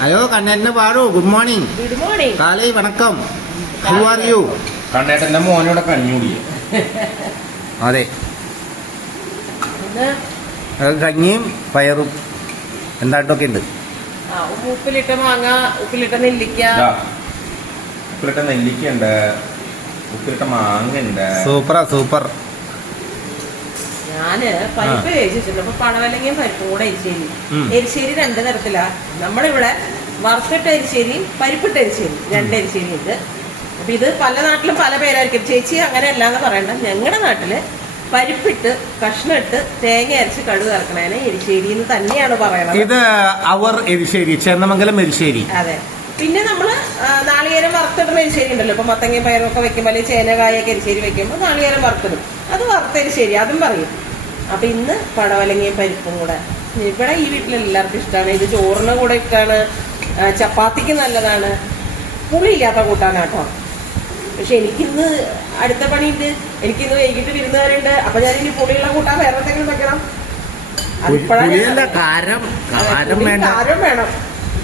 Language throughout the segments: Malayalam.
ഹലോ കണ്ണേട്ടന് പാടൂ. Good morning. Good morning. കാലേ വണക്കം. How are you? കണ്ണേട്ടന്റെ മോനോടെ കഞ്ഞൂടി. അതെ, കഞ്ഞിയും പയറും എന്തായിട്ടൊക്കെ ഉണ്ട്. ഉപ്പിലിട്ട മാങ്ങ, ഉപ്പിലിട്ട നെല്ലിക്ക, ഉപ്പിലിട്ട നെല്ലിക്ക ഉണ്ട്, ഉപ്പിലിട്ട മാങ്ങ ഉണ്ട്. സൂപ്പറാ സൂപ്പർ. ഞാന് പരിപ്പ് കഴിച്ചിട്ടുണ്ട്. അപ്പൊ പടവലങ്ങയും പരിപ്പും കൂടെ എരിശ്ശേരി. എരിശ്ശേരി രണ്ട് തരത്തിലാ. നമ്മളിവിടെ വറുത്തിട്ട എരിശ്ശേരിയും പരിപ്പിട്ട എരിശ്ശേരി, രണ്ട് എരിശ്ശേരി ഉണ്ട്. അപ്പൊ ഇത് പല നാട്ടിലും പല പേരായിരിക്കും. ചേച്ചി അങ്ങനെ അല്ലാന്ന് പറയണ്ട. ഞങ്ങളുടെ നാട്ടില് പരിപ്പിട്ട് കഷ്ണിട്ട് തേങ്ങ അരച്ച് കടുക് ഇറക്കണേനെ എരിശ്ശേരി എന്ന് തന്നെയാണ് പറയണത്. ഇത് അവർ എരിശ്ശേരി, ചേന്നമംഗലം എരിശ്ശേരി. അതെ. പിന്നെ നമ്മള് നാളികേരം വറുത്തിടുന്ന എരിശ്ശേരി ഉണ്ടല്ലോ. ഇപ്പൊ മത്തങ്ങയും പയറൊക്കെ വെക്കുമ്പോൾ അല്ലെങ്കിൽ ചേനകായൊക്കെ എരിശ്ശേരി വെക്കുമ്പോൾ നാളികേരം വറുത്തിടും. അത് വറുത്തെരിശ്ശേരി അതും പറയും. അപ്പൊ ഇന്ന് പടവലങ്ങയും പരിപ്പും കൂടെ. ഇവിടെ ഈ വീട്ടിലെല്ലാവർക്കും ഇഷ്ടമാണ്. ഇത് ചോറിന് കൂടെ ഇഷ്ടമാണ്, ചപ്പാത്തിക്ക് നല്ലതാണ്. പുളിയില്ലാത്ത കൂട്ടാനാട്ടോ. പക്ഷെ എനിക്കിന്ന് അടുത്ത പണിയുണ്ട്. എനിക്കിന്ന് വൈകിട്ട് വിരുന്നുകാരുണ്ട്. അപ്പൊ ഞാൻ ഇനി പുളിയുള്ള കൂട്ടാൻ വേറെ എന്തെങ്കിലും വെക്കണം. കാരം വേണം.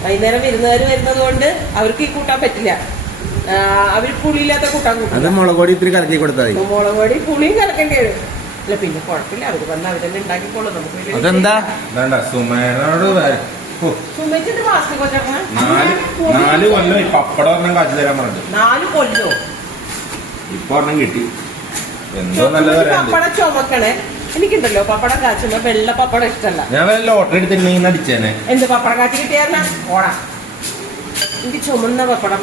വൈകുന്നേരം വിരുന്നുകാർ വരുന്നത് കൊണ്ട് അവർക്ക് ഈ കൂട്ടാൻ പറ്റില്ല. അവര് പുളിയില്ലാത്ത കൂട്ടാൻ കൂട്ടും. മുളക് പൊടി ഇത്തിരി കലക്കി കൊടുത്താൽ മതി. മുളക് പൊടി പുളിയും കലക്കേണ്ടി വരും. അല്ല പിന്നെ കുഴപ്പമില്ല, അവര് വന്ന് അവരെന്നെ ഉണ്ടാക്കിക്കോളും. നമുക്ക് അതെന്താ സുമേനോട് സുമേച്ചിട്ട് മാസ്ക് കൊച്ചേക്കണ 4 കൊല്ലം പപ്പടം കാച്ചു തരാൻ പറഞ്ഞു. 4 കൊല്ലോ ഇപ്പൊ ഒരെണ്ണം കിട്ടി. എന്തോ നല്ലത്. പപ്പടം ചുമക്കണേ. എനിക്കുണ്ടല്ലോ പപ്പടം കാച്ചുമ്പോ വെള്ള പപ്പടം ഇഷ്ടമല്ല. ഞാൻ വല്ല ലോട്ടറി എടുത്തിട്ടുണ്ടെങ്കിൽ അടിച്ചേനെ. എന്ത് പപ്പടം കാച്ചി കിട്ടിയായിരുന്ന ഓടാ. എനിക്ക് ചുമന്ന പപ്പടം,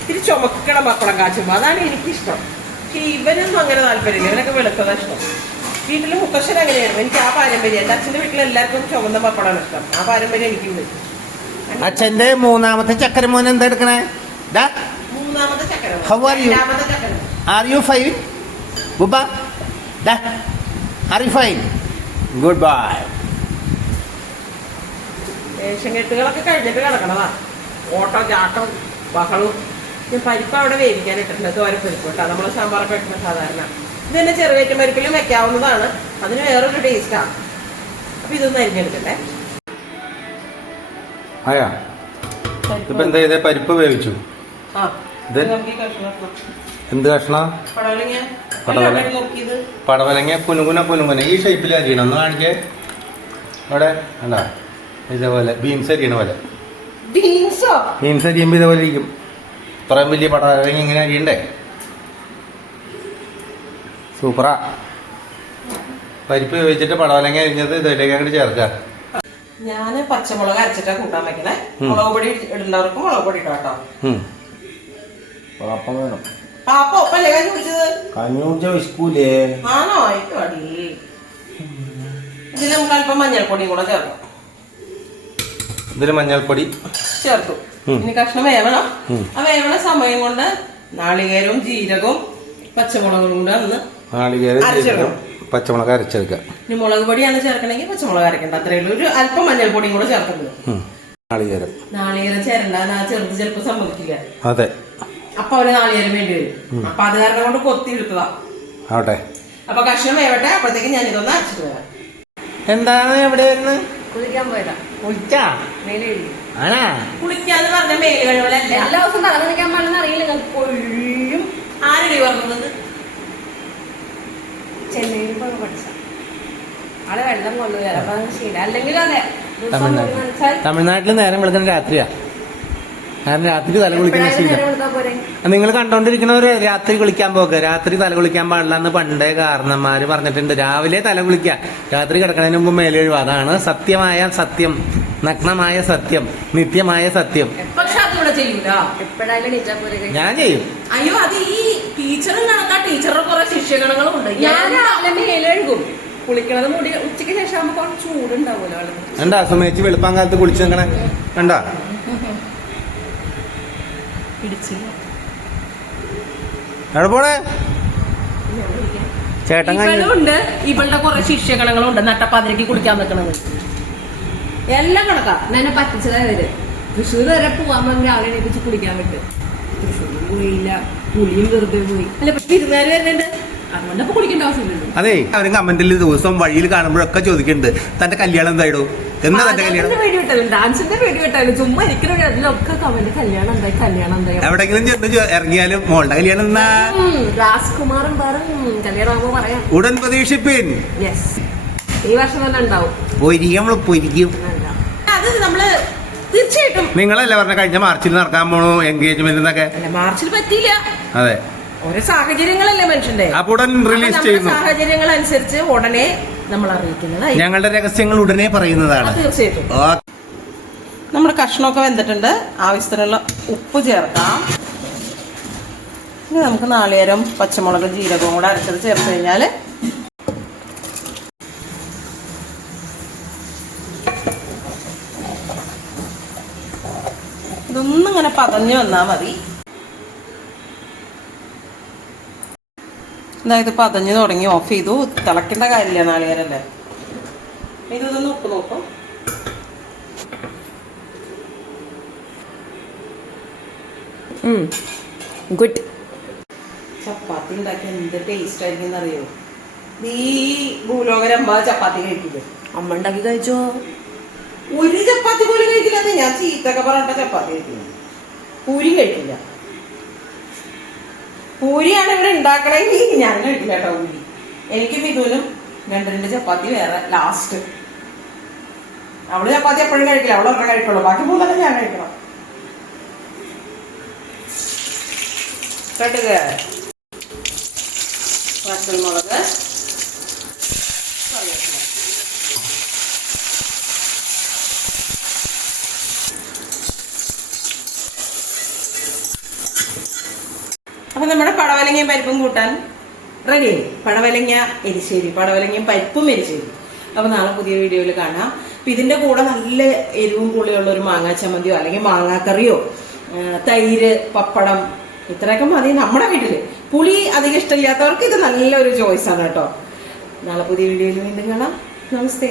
ഇത്തിരി ചുമക്കണ പപ്പടം കാച്ചുമ്പോ അതാണ് എനിക്കിഷ്ടം. പക്ഷെ ഇവരൊന്നും അങ്ങനെ താല്പര്യമില്ല. ഇവരൊക്കെ വെളുത്തതാ ഇഷ്ടം. വീട്ടില് മുത്തശ്ശൻ അങ്ങനെയായിരുന്നു. എനിക്ക് ആ പാരമ്പര്യം. എന്റെ അച്ഛന്റെ വീട്ടിൽ എല്ലാവർക്കും ചുമന്ന പപ്പടമാണ് ഇഷ്ടം. ആ പാരമ്പര്യം എനിക്കുണ്ട്. അച്ഛന്റെ മൂന്നാമത്തെ ചക്കര മോൻ എന്താ എടുക്കണേ? മൂന്നാമത്തെ ചക്കര. How are you? രണ്ടാമത്തെ ചക്കര. Are you fine? Bubba? Are you fine? Goodbye. വേഷംകെട്ടുകളൊക്കെ കഴിഞ്ഞിട്ട് കിടക്കണതാ. ഓട്ടോ ചാട്ടം ബഹളവും. ഞാൻ പരിപ്പ് അവിടെ വേവിക്കാനിട്ടിട്ടുണ്ട്. തോരപ്പരിപ്പ് കേട്ടോ. നമ്മള് സാമ്പാറൊക്കെ ഇട്ടുന്ന സാധാരണ. ഇത് തന്നെ ചെറുവേറ്റും പരിപ്പിലും വെക്കാവുന്നതാണ്. അതിന് വേറൊരു ടേസ്റ്റാണ്. അപ്പൊ ഇതൊന്നും അരിഞ്ഞെടുക്കണ്ടേ. ഇപ്പൊ എന്താ ചെയ്തേ? പരിപ്പ് വേവിച്ചു. എന്ത് കഷ്ണ? പടവലങ്ങ പുനുകുന ഈ ഷേപ്പിൽ അരിയണം. ഒന്ന് കാണിക്കേ. അവിടെ അല്ല ഇതേപോലെ ബീൻസ് അരിയണ പോലെ. ബീൻസ് അരിയുമ്പോ ഇതേപോലെ ഇരിക്കും. ഇത്രയും വലിയ പടവലങ്ങ ഇങ്ങനെ അരിയണ്ടേ? സൂപ്പറാ. പരിപ്പ് വേവിച്ചിട്ട് പടവലങ്ങ അരിഞ്ഞത് ഇതിലേക്ക് അങ്ങോട്ട് ചേർക്കാം. ഞാന് പച്ചമുളക് അരച്ചിട്ടാ കൂട്ടാൻ വെക്കണേ. മുളക് പൊടി ഇടുന്നവർക്ക് മുളക് പൊടി ഇട്ടോ കേട്ടോ. പാപ്പം വേണം. പാപ്പ ഒപ്പല്ലേ കഞ്ഞി കുടിച്ചത്? കഞ്ഞി കുടിച്ച വിശക്കൂലേ? ആണോ? ആയിക്കോടി. ഇതിൽ നമുക്ക് അല്പം മഞ്ഞൾപ്പൊടിയും കൂടെ ചേർക്കാം. ഇതില് മഞ്ഞൾപ്പൊടി ചേർത്തു. ഇനി കഷ്ണം വേവണം. ആ വേവണ സമയം കൊണ്ട് നാളികേരവും ജീരകവും പച്ചമുളകും കൂടെ ഒന്ന് അരച്ചെടുക്കണം. പച്ചമുളക് അരച്ചെടുക്കുക. ഇനി മുളക് പൊടിയാണ് ചേർക്കണമെങ്കിൽ പച്ചമുളക് അരക്കണ്ട. അത്രയുള്ളൂ. ഒരു അല്പം മഞ്ഞൾപ്പൊടിയും കൂടെ ചേർക്കുന്നത്. നാളികേരം ചേരണ്ട. ആ ചെറുത് ചിലപ്പോ സമ്മതിക്കില്ല. അതെ. അപ്പൊ അവര് നാളികേരം വേണ്ടി വരും. അപ്പൊ അത് കാരണം കൊണ്ട് കൊത്തി എടുത്തതാ. ആവട്ടെ. അപ്പൊ കഷ്ണം വേവട്ടെ. അപ്പോഴത്തേക്ക് ഞാൻ ഇതൊന്ന് അരച്ചിട്ട് വരാം. എന്താണ് എവിടെയായിരുന്നു? കുളിക്കാൻ പോയതാ. കുളിച്ചാ? ആണാ? കുളിക്കാന്ന് പറഞ്ഞ മേല് കഴിവലല്ല. എല്ലാ ദിവസവും തല നനയ്ക്കാൻ പാടില്ലെന്ന് അറിയില്ല. കൊള്ളും. ആരുടെ പറഞ്ഞത്? ചെന്നൈയിൽ പോയി പഠിച്ച ആളെ വെള്ളം കൊള്ളുകയല്ല. അപ്പൊ ശീലം. അല്ലെങ്കിൽ അതെ തമിഴ്നാട്ടിൽ നേരം വെളുക്കുന്ന രാത്രിയാ. കാരണം രാത്രി തല കുളിക്കുന്ന ശീലം. നിങ്ങൾ കണ്ടോണ്ടിരിക്കുന്നവര് രാത്രി കുളിക്കാൻ പോകുക. രാത്രി തല കുളിക്കാൻ പാടില്ല എന്ന് പണ്ടേ കാരണന്മാര് പറഞ്ഞിട്ടുണ്ട്. രാവിലെ തല കുളിക്കുക, രാത്രി കിടക്കുന്നതിന് മുമ്പ് മേലെഴുവ. അതാണ് സത്യമായ സത്യം, നഗ്നമായ സത്യം, നിത്യമായ സത്യം. പക്ഷെ അതിവിടെ ചെയ്യൂല. എപ്പോഴായാലും ഞാൻ ചെയ്യും. അയ്യോ, അത് ഈ ടീച്ചറും കണക്കാ. ടീച്ചറുടെ കുറെ ശിഷ്യഗണങ്ങളും ഉണ്ട്. ഞാൻ മേലെഴുകും. കുളിക്കണത് മുടി ഉച്ചയ്ക്ക് ശേഷം ആകുമ്പോ കുറച്ച് ചൂടുണ്ടാവുമല്ലോ. എന്താ സുമേച്ചി വെളുപ്പാൻ കാലത്ത് കുളിച്ചു നിൽക്കണേ കണ്ടാ? പോണേ ചേട്ടൻ ഉണ്ട്. ഇവളുടെ കുറെ ശിഷ്യഗണങ്ങളുണ്ട്. നട്ടപ്പാതിരക്ക് കുളിക്കാൻ നിൽക്കണത് എല്ലാം കണക്കാ. എന്നെ പറ്റിച്ചതായവര് തൃശ്ശൂർ വരെ പോവാൻ പറഞ്ഞ ആളെ എണീപ്പിച്ച് കുളിക്കാൻ പറ്റും. തൃശ്ശൂർ പോയില്ല, കുളിയും വെറുതെ പോയി. അല്ല പക്ഷെ വിരുന്നുകാര് വരുന്നുണ്ട്. അതുകൊണ്ട് ഇപ്പൊ കുളിക്കേണ്ട ആവശ്യമില്ലല്ലോ. അതെ അവരും കമന്റിൽ ദിവസം വഴിയിൽ കാണുമ്പോഴൊക്കെ ചോദിക്കുന്നുണ്ട് തന്റെ കല്യാണം എന്തായിടോ, എന്നാ തന്റെ കല്യാണം? വീഡിയോ ഇട്ടാലും ഡാൻസിന്റെ വീഡിയോ ഇട്ടാലും ചുമ്മാ ഇരിക്കുന്ന അതിലൊക്കെ കമന്റ് കല്യാണം എന്തായി കല്യാണം എന്തായി. എവിടെങ്കിലും ചെന്ന് ഇറങ്ങിയാലും മോളുടെ കല്യാണം എന്നാ? രാജ്കുമാറും പറഞ്ഞു കല്യാണം ആകുമ്പോ പറയാം. ഉടൻ പ്രതീക്ഷിപ്പിൻ. യെസ്, ഈ വർഷം തന്നെ ഉണ്ടാവും. നമ്മള് പൊരിക്കും. അത് നമ്മള് തീർച്ചയായിട്ടും. നിങ്ങളല്ലേ പറഞ്ഞ കഴിഞ്ഞ മാർച്ചിൽ നടക്കാൻ പോണു എൻഗേജ്മെന്റ് എന്നൊക്കെ? മാർച്ചിൽ പറ്റിയില്ല. അതെ, ഓരോ സാഹചര്യങ്ങളല്ലേ മനുഷ്യന്റെ. അപ്പൊ ഉടൻ റിലീസ് ചെയ്യുന്നു. സാഹചര്യങ്ങൾ അനുസരിച്ച് ഉടനെ നമ്മൾ അറിയിക്കുന്നതായി. ഞങ്ങളുടെ രഹസ്യങ്ങൾ ഉടനെ പറയുന്നതാണ്. തീർച്ചയായിട്ടും. നമ്മുടെ കഷ്ണമൊക്കെ വെന്തിട്ടുണ്ട്. ആവശ്യത്തിനുള്ള ഉപ്പ് ചേർക്കാം. ഇനി നമുക്ക് നാളികേരം, പച്ചമുളക്, ജീരകവും കൂടെ അരച്ചത് ചേർത്ത് കഴിഞ്ഞാൽ ഇതൊന്നും ഇങ്ങനെ പതഞ്ഞു വന്നാൽ മതി. അതായത് പതഞ്ഞു തുടങ്ങി, ഓഫ് ചെയ്തു. തിളക്കേണ്ട കാര്യമില്ല, നാളികേരല്ലേ. ഇതൊന്ന് ഉപ്പ് നോക്കും. ഗുഡ്. ചപ്പാത്തി ഉണ്ടാക്കി എന്ത് ടേസ്റ്റ് ആയിരിക്കും അറിയോ? നീ ഭൂലോകരമ്പ ചപ്പാത്തി കഴിക്കില്ല. അമ്മ ഉണ്ടാക്കി കഴിച്ചോ? ഒരു ചപ്പാത്തി പോലും കഴിക്കില്ല. ഞാൻ ചീത്തൊക്കെ പറഞ്ഞിട്ട ചപ്പാത്തി കഴിക്കില്ല. പൂരി കഴിക്കില്ല. പൂരിയാണ് ഇവിടെ ഉണ്ടാക്കണമെങ്കിൽ ഞാൻ കഴിക്കില്ല കേട്ടോ പൂരി. എനിക്കും ഇതുപോലും രണ്ട് ചപ്പാത്തി വേറെ ലാസ്റ്റ്. അവള് ചപ്പാത്തി എപ്പോഴും കഴിക്കില്ല, അവള് ഒരെണ്ണം കഴിക്കുള്ളൂ. ബാക്കി മൂന്നെണ്ണം ഞാൻ കഴിക്കണം. കടുക്, പച്ചമുളക്, അപ്പൊ നമ്മുടെ പടവലങ്ങയും പരിപ്പും കൂട്ടാൻ റെഡി. പടവലങ്ങ എരിശ്ശേരി, പടവലങ്ങയും പരിപ്പും എരിശ്ശേരി. അപ്പൊ നാളെ പുതിയ വീഡിയോയിൽ കാണാം. അപ്പൊ ഇതിന്റെ കൂടെ നല്ല എരിവും പുളിയുള്ള ഒരു മാങ്ങാ ചമ്മന്തിയോ അല്ലെങ്കിൽ മാങ്ങാക്കറിയോ, തൈര്, പപ്പടം, ഇത്രയൊക്കെ മതി നമ്മുടെ വീട്ടില്. പുളി അധികം ഇഷ്ടമില്ലാത്തവർക്ക് ഇത് നല്ലൊരു ചോയ്സ് ആണ് കേട്ടോ. നാളെ പുതിയ വീഡിയോയിൽ വീണ്ടും കാണാം. നമസ്തേ.